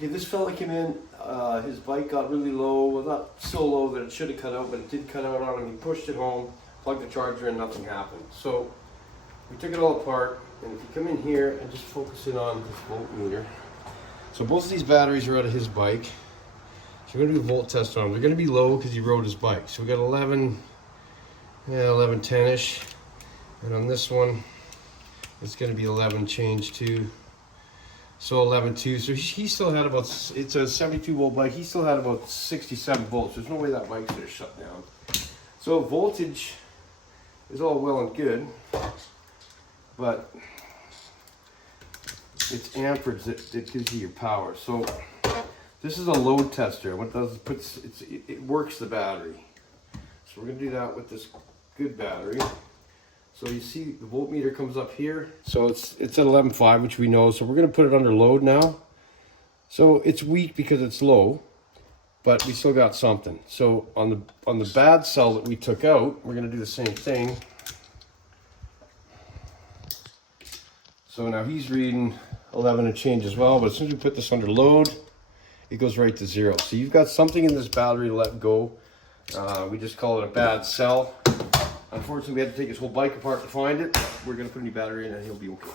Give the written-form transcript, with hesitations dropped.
Okay, this fella came in, his bike got really low, well not so low that it should have cut out, but it did cut out on him. He pushed it home, plugged the charger in, nothing happened. So we took it all apart, and if you come in here and just focus in on this voltmeter. So both of these batteries are out of his bike. So we're gonna do a volt test on them. They're gonna be low because he rode his bike. So we got 11, yeah, 1110-ish. And on this one, it's gonna be 11 change too. So 11.2, so he still had about, it's a 72 volt bike, he still had about 67 volts. There's no way that bike's gonna shut down. So voltage is all well and good, but it's amperage that gives you your power. So this is a load tester. What it does is puts, it works the battery. So we're gonna do that with this good battery. So you see the voltmeter comes up here. So it's at 11.5, which we know. So we're gonna put it under load now. So it's weak because it's low, but we still got something. So on the bad cell that we took out, we're gonna do the same thing. So now he's reading 11 and change as well, but as soon as we put this under load, it goes right to 0. So you've got something in this battery to let go. We just call it a bad cell. Unfortunately, we had to take his whole bike apart to find it. We're going to put a new battery in and he'll be okay.